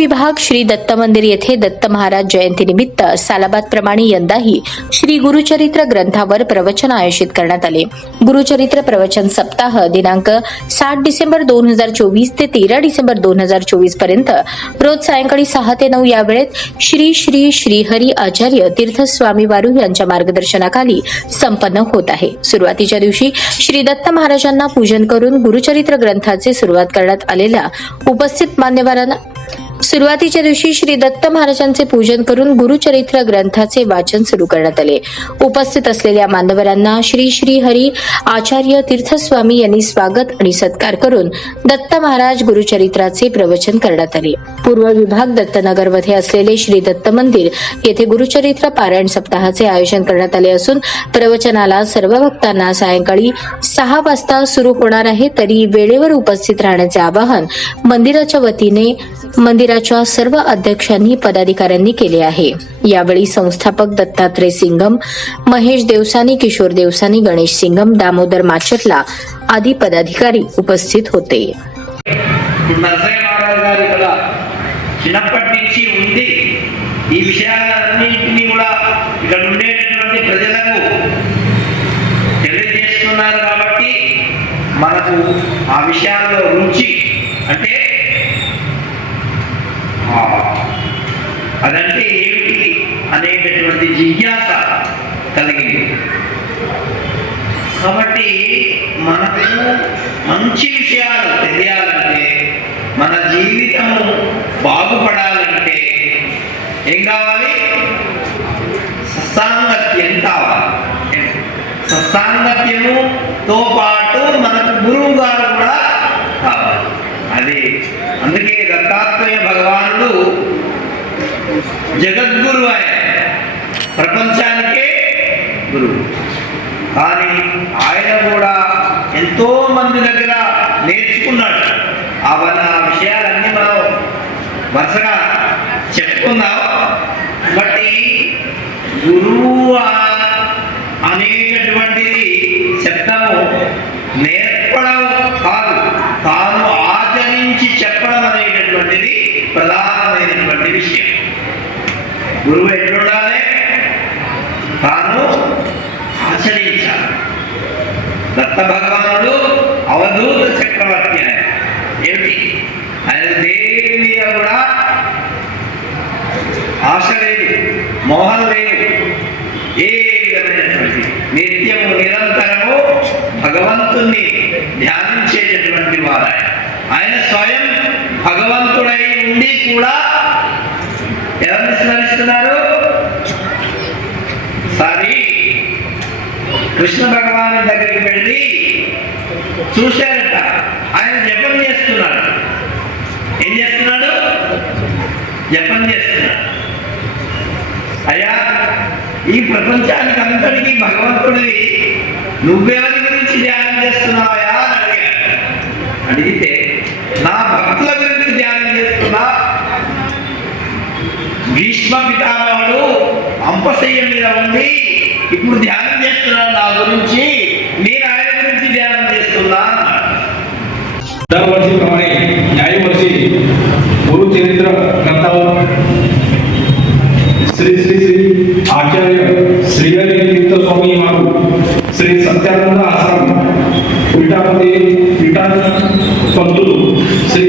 विभाग श्री दत्त मंदिर येथे दत्त महाराज जयंतीनिमित्त सालाबाद प्रमाणे यंदाही श्री गुरुचरित्र ग्रंथावर प्रवचन आयोजित करण्यात आले. गुरुचरित्र प्रवचन सप्ताह दिनांक सात डिसेंबर दोन हजार चोवीस ते तेरा डिसेंबर दोन हजार चोवीसपर्यंत रोज सायंकाळी सहा ते नऊ या वेळेत श्री श्री श्रीहरी आचार्य तीर्थस्वामी वारू यांच्या मार्गदर्शनाखाली संपन्न होत आहे. सुरुवातीच्या दिवशी श्री दत्त महाराजांना पूजन करून गुरुचरित्र ग्रंथाचे सुरुवात करण्यात आलेल्या उपस्थित मान्यवरांना सुरुवातीच्या दिवशी श्री दत्त महाराजांचे पूजन करून गुरुचरित्र ग्रंथाचे वाचन सुरू करण्यात आले. उपस्थित असलेल्या मान्यवरांना श्री श्री हरी आचार्य तीर्थस्वामी यांनी स्वागत आणि सत्कार करून दत्त महाराज गुरुचरित्राचे प्रवचन करण्यात आले. पूर्व विभाग दत्तनगरमध्ये असलेले श्री दत्त मंदिर येथे गुरुचरित्र पारायण सप्ताहाचे आयोजन करण्यात आले असून प्रवचनाला सर्व भक्तांना सायंकाळी सहा वाजता सुरू होणार आहे. तरी वेळेवर उपस्थित राहण्याचे आवाहन मंदिराच्या वतीने मंदिर मंदिराच्या सर्व अध्यक्षांनी पदाधिकाऱ्यांनी केले आहे यावेळी संस्थापक दत्तात्रय सिंगम महेश देवसानी किशोर देवसानी गणेश सिंगम दामोदर माचर्ला आदी पदाधिकारी उपस्थित होते నరసయ్య మహారాజు గారు ఇక్కడ చిన్నప్పటి నుంచి ఉంది ఈ విషయాలన్నింటినీ కూడా ఇక్కడ ఉండేటటువంటి ప్రజలకు తెలియజేస్తున్నారు కాబట్టి మనకు ఆ విషయాల్లో రుచి అదంటే ఏమిటి అనేటటువంటి జిజ్ఞాస కలిగింది. కాబట్టి మనకు మంచి విషయాలు తెలియాలంటే మన జీవితము బాగుపడాలంటే ఏం కావాలి? సత్సాంగత్యం కావాలి. సత్సాంగత్యముతో పాటు మనకు గురువు గారు కూడా కావాలి. అది అందుకే దత్తాత్రేయ భగవానుడు జగద్గురు ఆయన ప్రపంచానికే గురువు. కానీ ఆయన కూడా ఎంతో మంది దగ్గర నేర్చుకున్నాడు. అవన్న విషయాలన్నీ మనం వరుసగా చెప్పుకున్నాం బట్టి గురువు గురువు ఎట్లుండాలి? తాను ఆచరించాలి దత్త భగవానుడు అవధూత చక్రవర్తి ఆయన. ఏమిటి? ఆయన దేని మీద కూడా ఆశ లేదు మోహం లేదు. ఏ విధమైనటువంటి నిత్యము నిరంతరము భగవంతుణ్ణి ధ్యానించేటటువంటి వారు ఆయన ఆయన స్వయం భగవంతుడై ఉండి కూడా కృష్ణ భగవాన్ దగ్గరికి వెళ్ళి చూశారట. ఆయన జపం చేస్తున్నాడు. ఏం చేస్తున్నాడు? జపం చేస్తున్నాడు. అయ్యా ఈ ప్రపంచానికి అంతటికీ భగవంతుడివి. నువ్వెవరి గురించి ధ్యానం చేస్తున్నావయా అని అడిగాడు. అడిగితే నా భక్తుల గురించి ధ్యానం చేస్తున్నా? భీష్మ పితామహుడు అంపశయ్యం మీద ఉంది ఇప్పుడు ధ్యానం చేస్తున్నాను నా గురించి నేను ఆయన గురించి ధ్యానం చేస్తున్నా దర్వర్షి గురు చరిత్ర కథ శ్రీ శ్రీ శ్రీ ఆచార్య శ్రీయతీర్థ స్వామి వారు శ్రీ సత్యానంద ఆశ్రమం పీఠాపతి పీఠాధిపతులు శ్రీ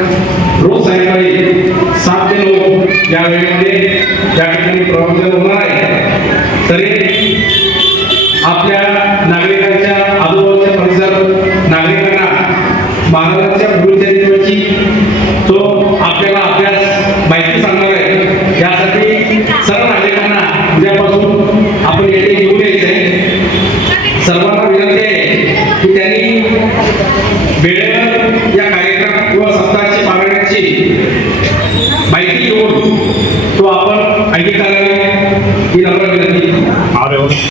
रोज सायंकाळी सात ते नऊ या वेळेमध्ये या ठिकाणी प्रवचन होणार आहे